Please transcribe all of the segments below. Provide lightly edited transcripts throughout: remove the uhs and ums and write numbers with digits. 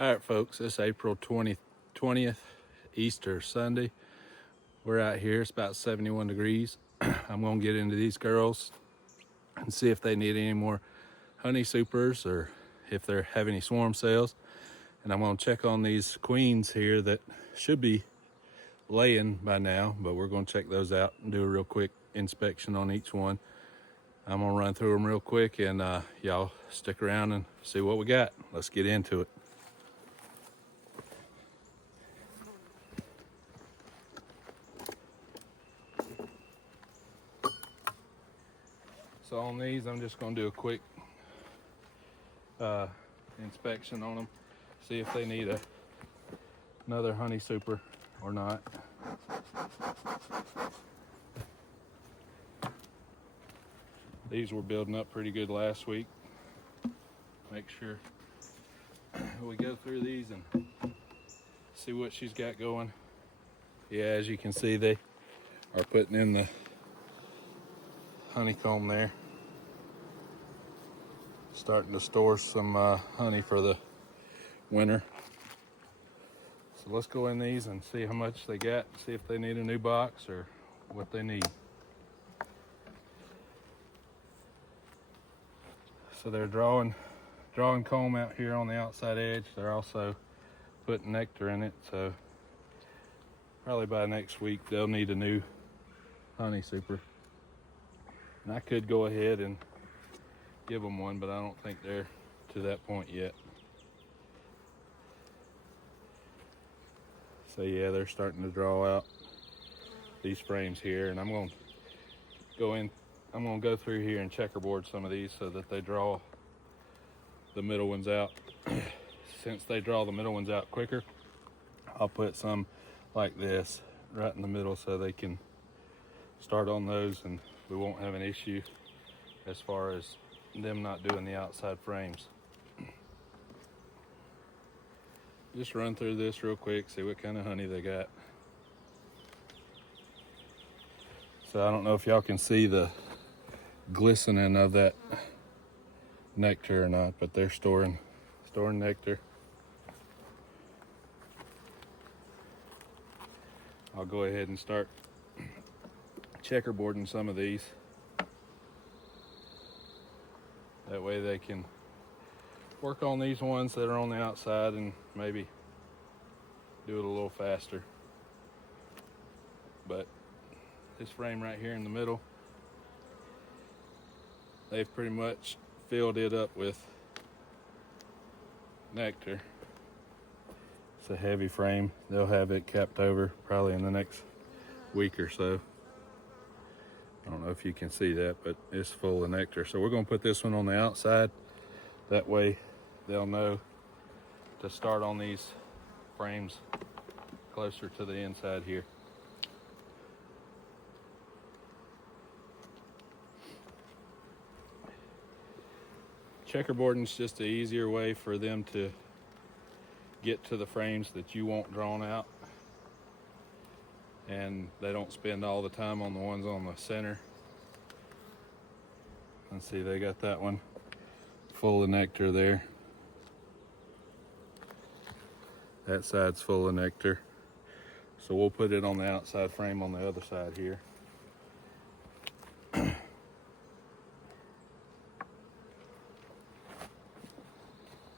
All right, folks, it's April 20th, Easter Sunday. We're out here, it's about 71 degrees. I'm gonna get into these girls and see if they need any more honey supers or if they have any swarm cells. And I'm gonna check on these queens here that should be laying by now, but we're gonna check those out and do a real quick inspection on each one. I'm gonna run through them real quick and y'all stick around and see what we got. Let's get into it. So on these, I'm just gonna do a quick inspection on them, see if they need another honey super or not. These were building up pretty good last week. Make sure we go through these and see what she's got going. Yeah, as you can see, they are putting in the honeycomb there, starting to store some honey for the winter. So let's go in these and see how much they got, see if they need a new box or what they need. So they're drawing comb out here on the outside edge. They're also putting nectar in it, so probably by next week they'll need a new honey super. And I could go ahead and give them one, but I don't think they're to that point yet. So yeah, they're starting to draw out these frames here, and I'm gonna go through here and checkerboard some of these so that they draw the middle ones out. Since they draw the middle ones out quicker, I'll put some like this right in the middle so they can start on those and we won't have an issue as far as them not doing the outside frames. Just run through this real quick, see what kind of honey they got. So I don't know if y'all can see the glistening of that nectar or not, but they're storing nectar. I'll go ahead and start checkerboarding some of these. That way they can work on these ones that are on the outside and maybe do it a little faster. But this frame right here in the middle, they've pretty much filled it up with nectar. It's a heavy frame. They'll have it capped over probably in the next week or so. I don't know if you can see that, but it's full of nectar. So we're gonna put this one on the outside. That way they'll know to start on these frames closer to the inside here. Checkerboarding is just an easier way for them to get to the frames that you want drawn out, and they don't spend all the time on the ones on the center. Let's see, they got that one full of nectar there. That side's full of nectar. So we'll put it on the outside frame on the other side here.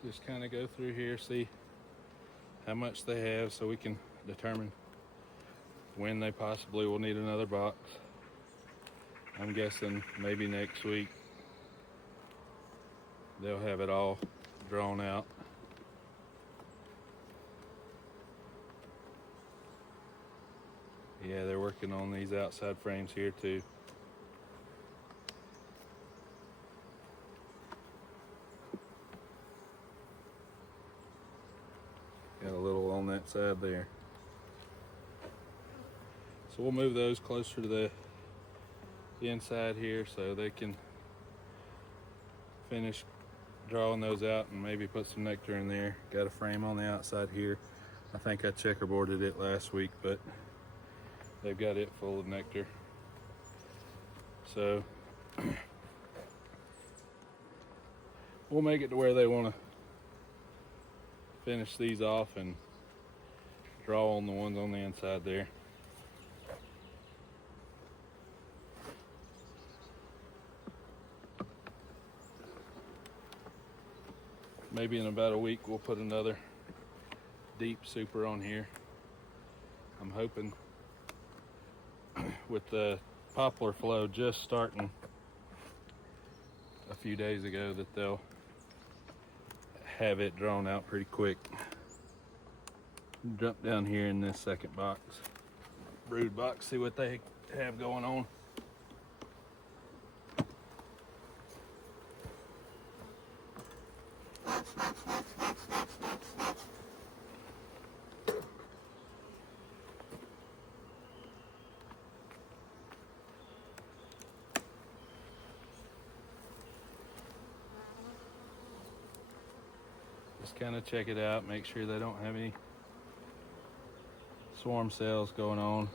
Just kind of go through here, see how much they have so we can determine when they possibly will need another box. I'm guessing maybe next week they'll have it all drawn out. Yeah, they're working on these outside frames here too. Got a little on that side there. So we'll move those closer to the inside here so they can finish drawing those out and maybe put some nectar in there. Got a frame on the outside here. I think I checkerboarded it last week, but they've got it full of nectar. So we'll make it to where they want to finish these off and draw on the ones on the inside there. Maybe in about a week we'll put another deep super on here. I'm hoping with the poplar flow just starting a few days ago that they'll have it drawn out pretty quick. Jump down here in this second box, brood box, see what they have going on. Just kind of check it out, make sure they don't have any swarm cells going on.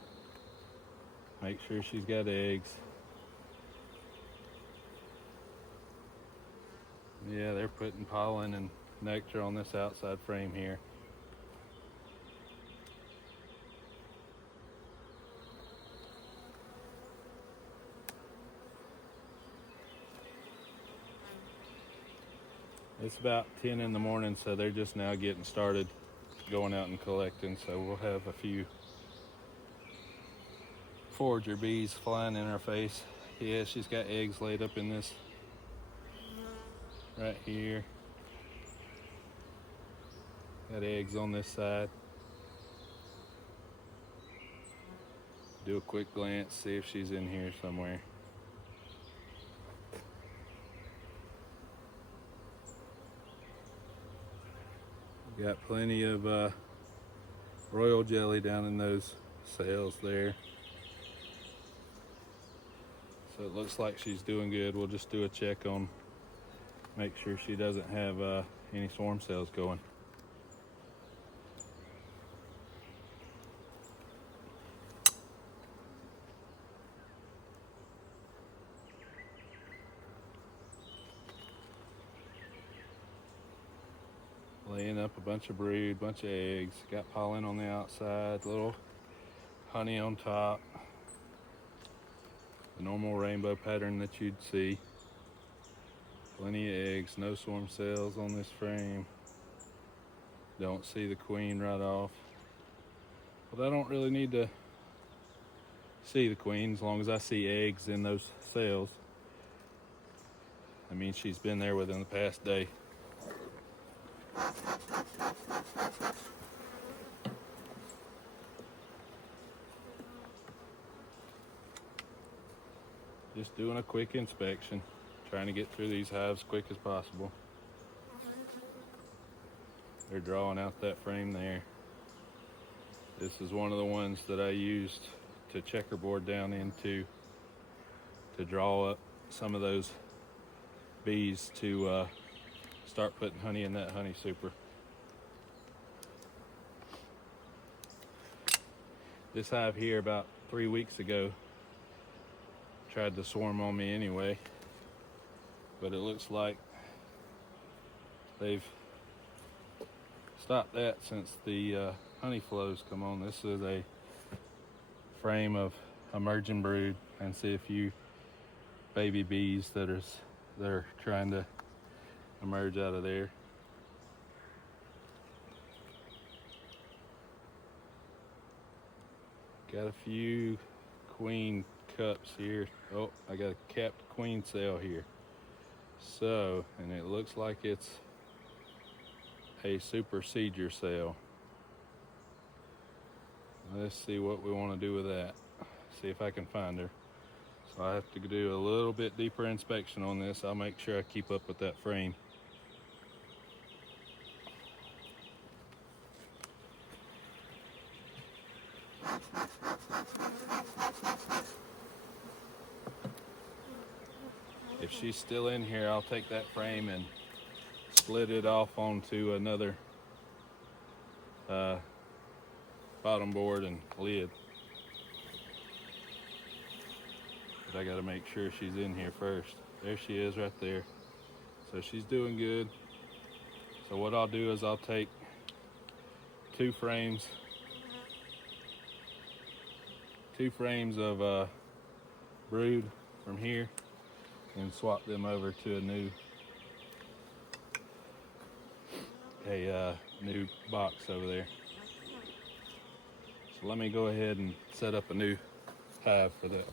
Make sure she's got eggs. Yeah, they're putting pollen and nectar on this outside frame here. It's about 10 in the morning, so they're just now getting started going out and collecting, so we'll have a few forager bees flying in her face. Yeah, she's got eggs laid up in this right here. Got eggs on this side. Do a quick glance, see if she's in here somewhere. Got plenty of royal jelly down in those cells there. So it looks like she's doing good. We'll just do a check on, make sure she doesn't have any swarm cells going. Laying up a bunch of brood, bunch of eggs. Got pollen on the outside, little honey on top. The normal rainbow pattern that you'd see. Plenty of eggs, no swarm cells on this frame. Don't see the queen right off. But I don't really need to see the queen as long as I see eggs in those cells. I mean, she's been there within the past day. Just doing a quick inspection, trying to get through these hives quick as possible. They're drawing out that frame there. This is one of the ones that I used to checkerboard down into to draw up some of those bees to start putting honey in that honey super. This hive here about 3 weeks ago tried to swarm on me anyway, but it looks like they've stopped that since the honey flows come on. This is a frame of emerging brood, and see a few baby bees that are trying to emerge out of there. Got a few queen cups here. Oh, I got a capped queen cell here. So, and it looks like it's a supersedure cell. Let's see what we want to do with that. See if I can find her. So I have to do a little bit deeper inspection on this. I'll make sure I keep up with that frame. If she's still in here, I'll take that frame and split it off onto another bottom board and lid. But I gotta make sure she's in here first. There she is right there. So she's doing good. So what I'll do is I'll take two frames of brood from here and swap them over to a new box over there. So let me go ahead and set up a new hive for that.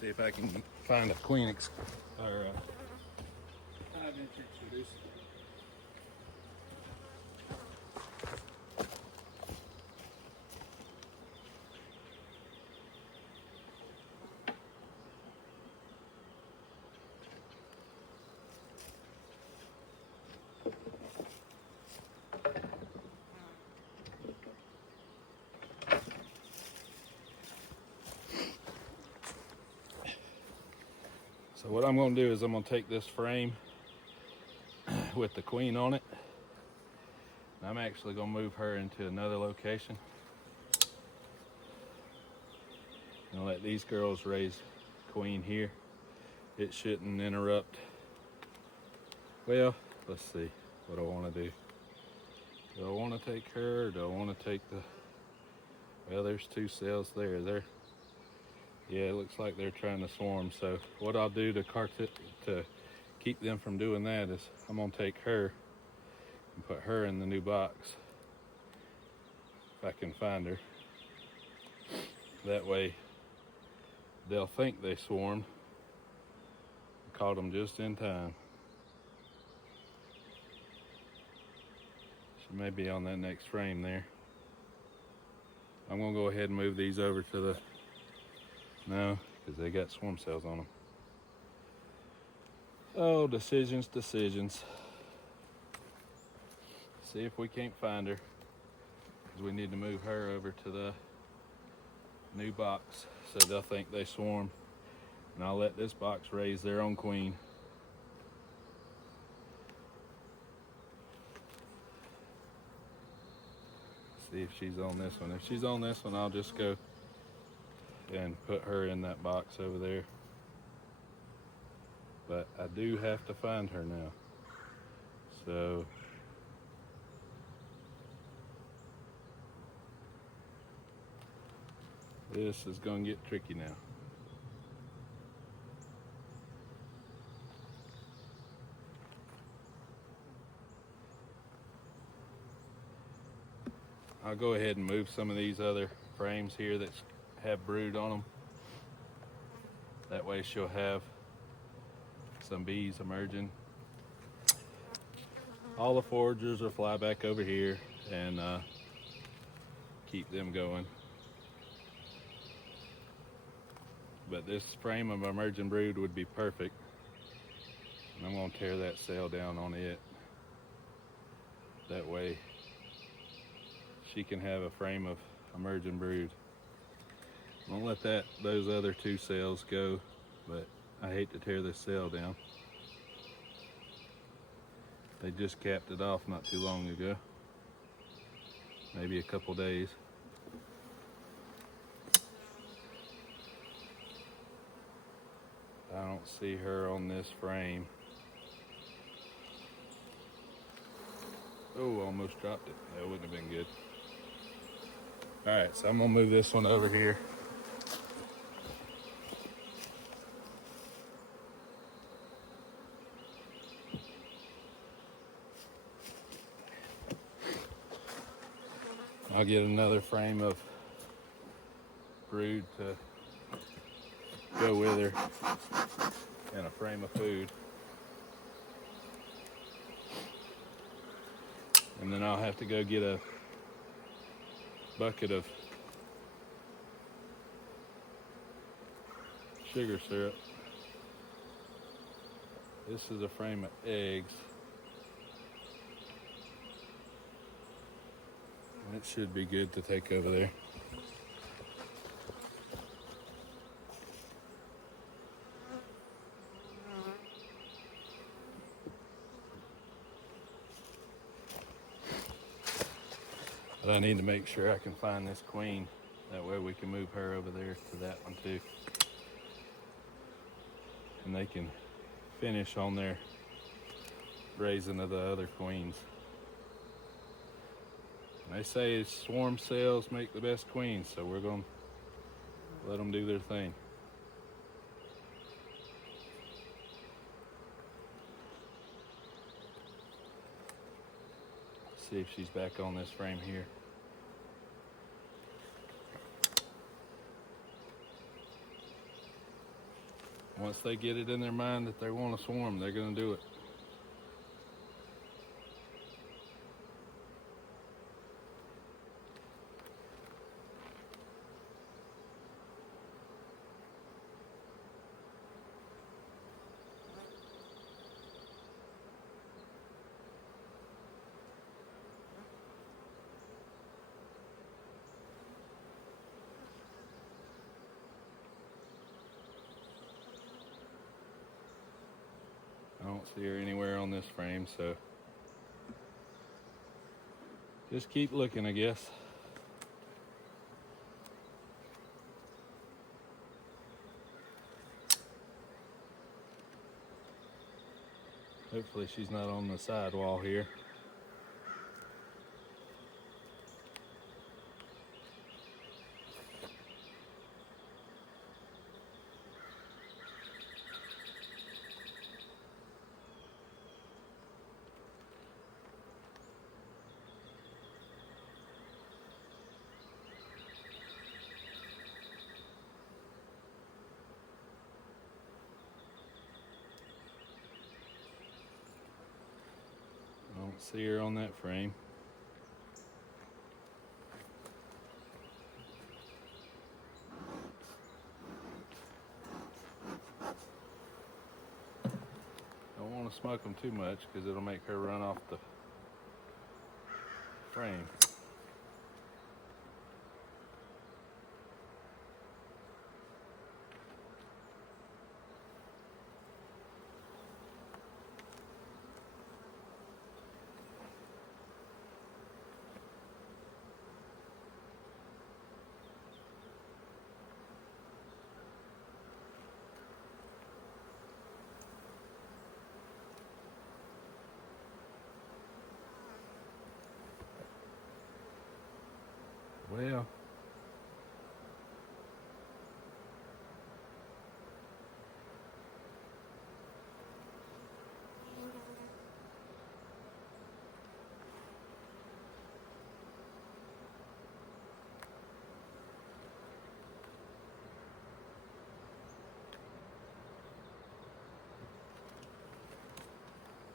See if I can find a queen hive introduce. So what I'm going to do is I'm going to take this frame with the queen on it, and I'm actually going to move her into another location and let these girls raise queen here. It shouldn't interrupt. Well, let's see what I want to do. Do I want to take her, or do I want to take the, well, there's two cells there. Yeah, it looks like they're trying to swarm. So what I'll do to keep them from doing that is I'm gonna take her and put her in the new box, if I can find her. That way they'll think they swarmed. Caught them just in time. She may be on that next frame there. I'm gonna go ahead and move these over to the, no, because they got swarm cells on them. Oh, decisions. See if we can't find her, because we need to move her over to the new box so they'll think they swarm. And I'll let this box raise their own queen. See if she's on this one. If she's on this one, I'll just go and put her in that box over there. But I do have to find her now. So this is going to get tricky now. I'll go ahead and move some of these other frames here that have brood on them. That way she'll have some bees emerging. All the foragers will fly back over here and keep them going. But this frame of emerging brood would be perfect. And I'm gonna tear that cell down on it. That way she can have a frame of emerging brood. I won't let those other two cells go, but I hate to tear this cell down. They just capped it off not too long ago, maybe a couple days. I don't see her on this frame. Oh, almost dropped it. That wouldn't have been good. All right, so I'm gonna move this one over here. I'll get another frame of brood to go with her and a frame of food. And then I'll have to go get a bucket of sugar syrup. This is a frame of eggs. And it should be good to take over there. But I need to make sure I can find this queen. That way we can move her over there to that one too. And they can finish on their raising of the other queens. And they say swarm cells make the best queens, so we're gonna let them do their thing. See if she's back on this frame here. Once they get it in their mind that they want to swarm, they're going to do it. I don't see her anywhere on this frame, so just keep looking, I guess. Hopefully she's not on the sidewall here. I don't see her on that frame. Don't want to smoke them too much because it'll make her run off the frame. Well,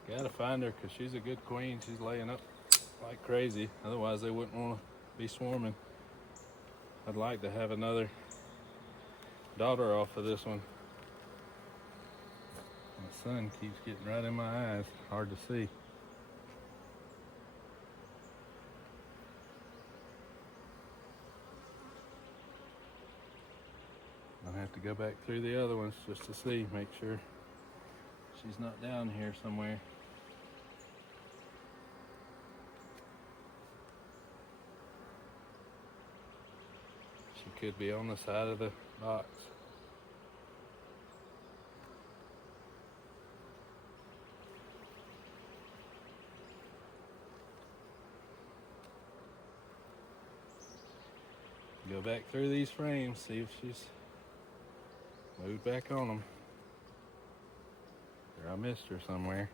gotta find her because she's a good queen. She's laying up like crazy. Otherwise they wouldn't want to be swarming. I'd like to have another daughter off of this one. The sun keeps getting right in my eyes. Hard to see. I'll have to go back through the other ones just to see, make sure she's not down here somewhere. She could be on the side of the box. Go back through these frames, see if she's moved back on them. Or I missed her somewhere.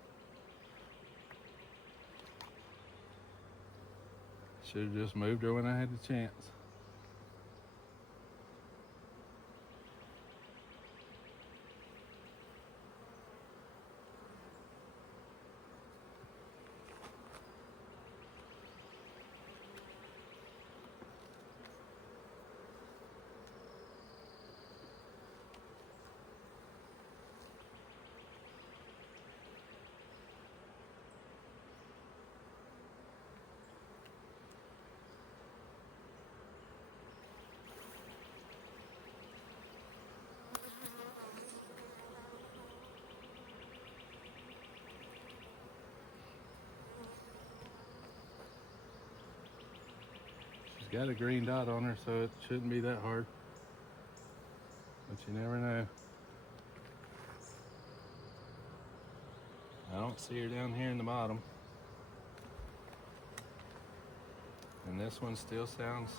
Should have just moved her when I had the chance. got a green dot on her, so it shouldn't be that hard. But you never know. I don't see her down here in the bottom. And this one still sounds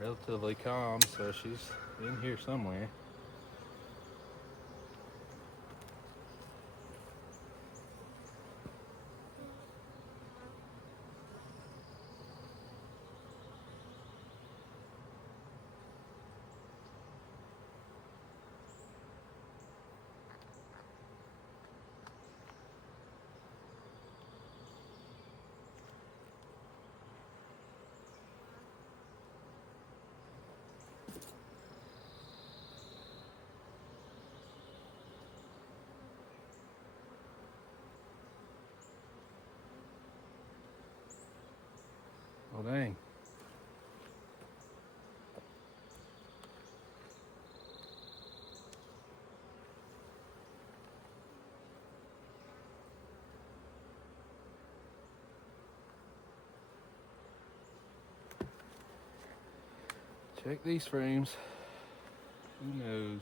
relatively calm, so she's in here somewhere. Oh dang. Check these frames. Who knows?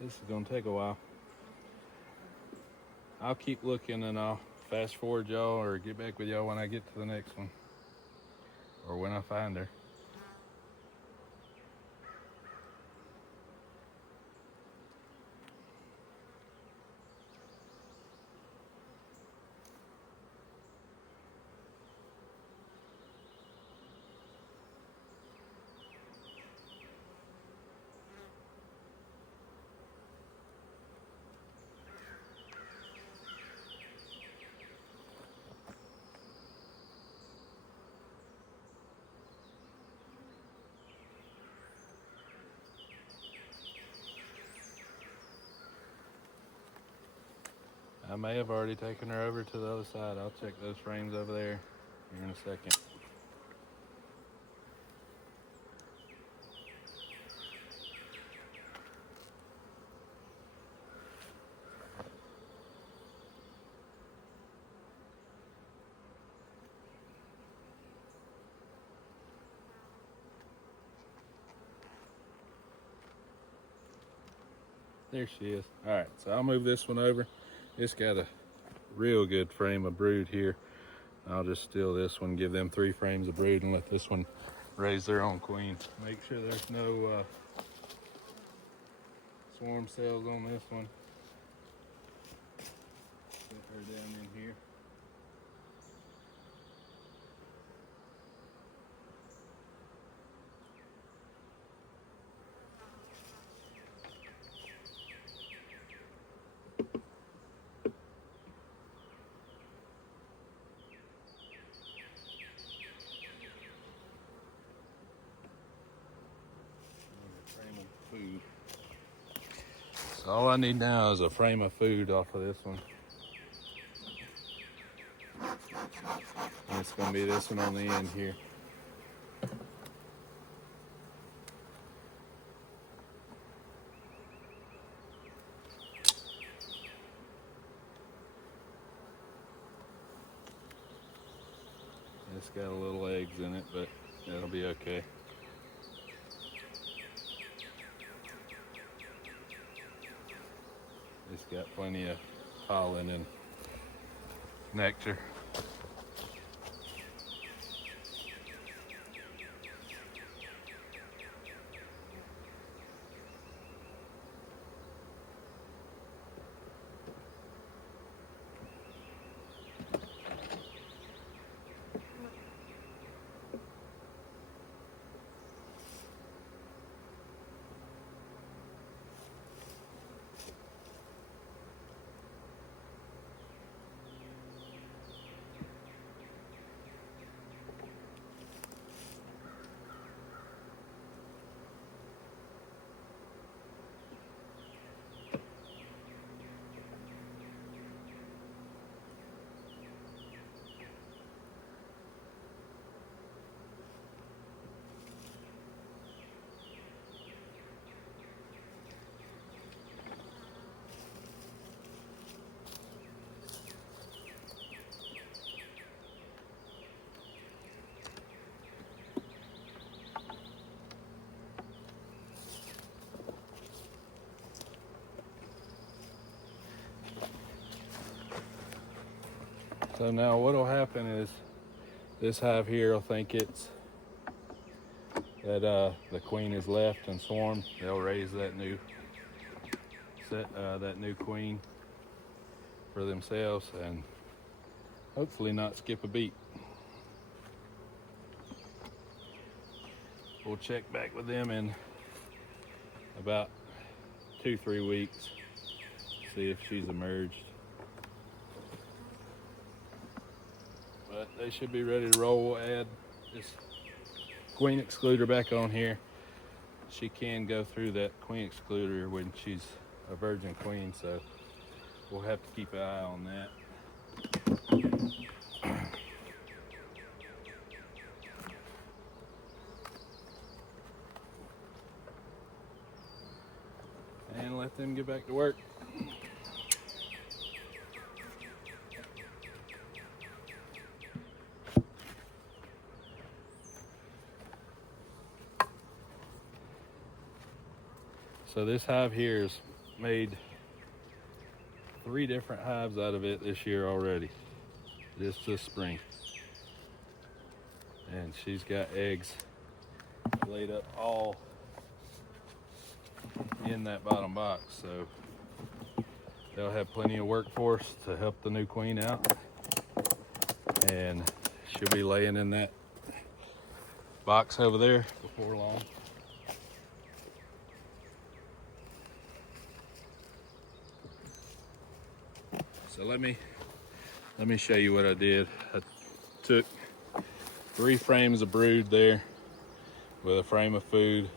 This is gonna take a while. I'll keep looking and I'll fast forward y'all or get back with y'all when I get to the next one. Or when I find her. I may have already taken her over to the other side. I'll check those frames over there here in a second. There she is. All right, so I'll move this one over. It's got a real good frame of brood here. I'll just steal this one, give them 3 frames of brood, and let this one raise their own queen. Make sure there's no swarm cells on this one. Put her down in here. Food. So all I need now is a frame of food off of this one. And it's gonna be this one on the end here. It's got a little eggs in it, but it'll be okay. It's got plenty of pollen and nectar. So now what'll happen is this hive here will think it's that the queen is left and swarmed. They'll raise that new queen for themselves and hopefully not skip a beat. We'll check back with them in about 2-3 weeks, see if she's emerged. But they should be ready to roll. We'll add this queen excluder back on here. She can go through that queen excluder when she's a virgin queen, so we'll have to keep an eye on that. And let them get back to work. So this hive here has made 3 different hives out of it this year already, this spring. And she's got eggs laid up all in that bottom box, so they'll have plenty of workforce to help the new queen out, and she'll be laying in that box over there before long. So let me show you what I did. I took 3 frames of brood there with a frame of food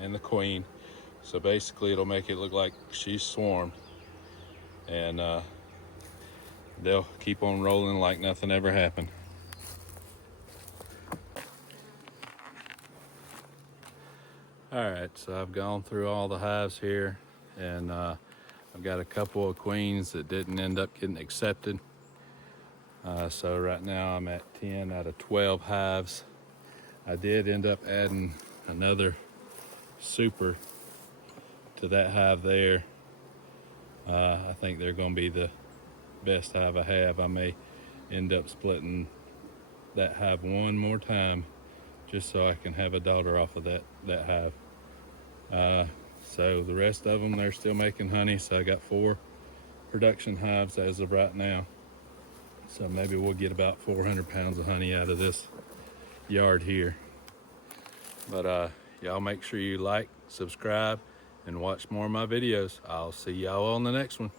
and the queen. So basically it'll make it look like she's swarmed, and they'll keep on rolling like nothing ever happened. All right, so I've gone through all the hives here, and I've got a couple of queens that didn't end up getting accepted. So right now I'm at 10 out of 12 hives. I did end up adding another super to that hive there. I think they're going to be the best hive I have. I may end up splitting that hive one more time just so I can have a daughter off of that hive. So the rest of them, they're still making honey. So I got 4 production hives as of right now. So maybe we'll get about 400 pounds of honey out of this yard here. But y'all make sure you like, subscribe, and watch more of my videos. I'll see y'all on the next one.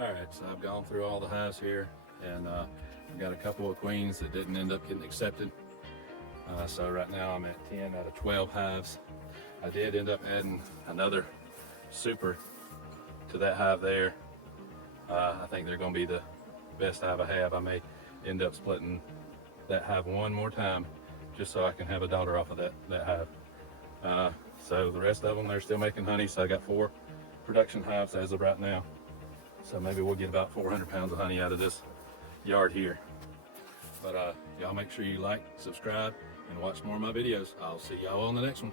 All right, so I've gone through all the hives here, and I've got a couple of queens that didn't end up getting accepted. So right now I'm at 10 out of 12 hives. I did end up adding another super to that hive there. I think they're going to be the best hive I have. I may end up splitting that hive one more time just so I can have a daughter off of that hive. So the rest of them, they're still making honey. So I got 4 production hives as of right now. So maybe we'll get about 400 pounds of honey out of this yard here. But y'all make sure you like, subscribe, and watch more of my videos. I'll see y'all on the next one.